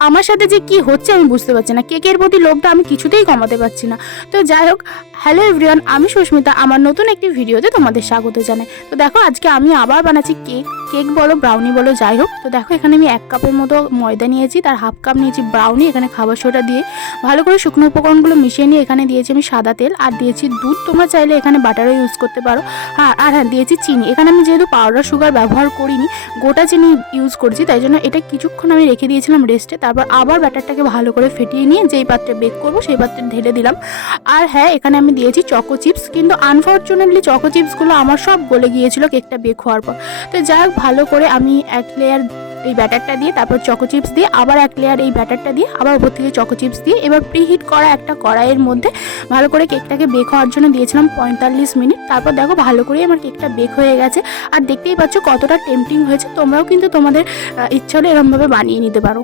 আমার সাথে যে কি হচ্ছে আমি বুঝতে পারছি না, কেকের প্রতি লোভটা আমি কিছুতেই কমাতে পারছি না। তো যাই হোক, হ্যালো এভরিওয়ান, আমি সুস্মিতা, আমার নতুন একটি ভিডিওতে তোমাদের স্বাগত জানাই। তো দেখো, আজকে আমি আবার বানাচ্ছি কেক। কেক বলো, ব্রাউনি বলো, যাই হোক। তো দেখো, এখানে আমি 1 কাপের মতো ময়দা নিয়েছি, তার হাফ কাপ নিয়েছি ব্রাউনি। এখানে খাবার সোডা দিয়ে ভালো করে শুকনো উপকরণগুলো মিশিয়ে নিয়ে এখানে দিয়েছি আমি সাদা তেল, আর দিয়েছি দুধ। তোমরা চাইলে এখানে বাটারও ইউজ করতে পারো। হ্যাঁ, দিয়েছি চিনি। এখানে আমি যেহেতু পাউডার সুগার ব্যবহার করিনি, গোটা চিনি ইউজ করছি, তাই জন্য এটা কিছুক্ষণ আমি রেখে দিয়েছিলাম রেস্টে। তারপর আবার ব্যাটারটাকে ভালো করে ফেটিয়ে নিয়ে যেই পাত্রে বেক করবো সেই পাত্রে ঢেলে দিলাম। আর হ্যাঁ, এখানে আমি দিয়েছি চকো চিপস, কিন্তু আনফর্চুনেটলি চকো চিপসগুলো আমার সব গলে গিয়েছিল কেকটা বেক হওয়ার পর। তো যাই হোক, ভালো করে আমি 1 লেয়ার এই ব্যাটারটা দিয়ে, তারপর চকো চিপস দিয়ে, আবার 1 লেয়ার এই ব্যাটারটা দিয়ে, আবার উপর থেকে চকো চিপস দিয়ে, এবার প্রিহিট করা একটা কড়াইয়ের মধ্যে ভালো করে কেকটাকে বেক হওয়ার জন্য দিয়েছিলাম 45 মিনিট। তারপর দেখো, ভালো করে আমার কেকটা বেক হয়ে গেছে। আর দেখতেই পাচ্ছ কতটা টেম্পটিং হয়েছে। তোমরাও কিন্তু তোমাদের ইচ্ছা হলে এরকমভাবে বানিয়ে নিতে পারো।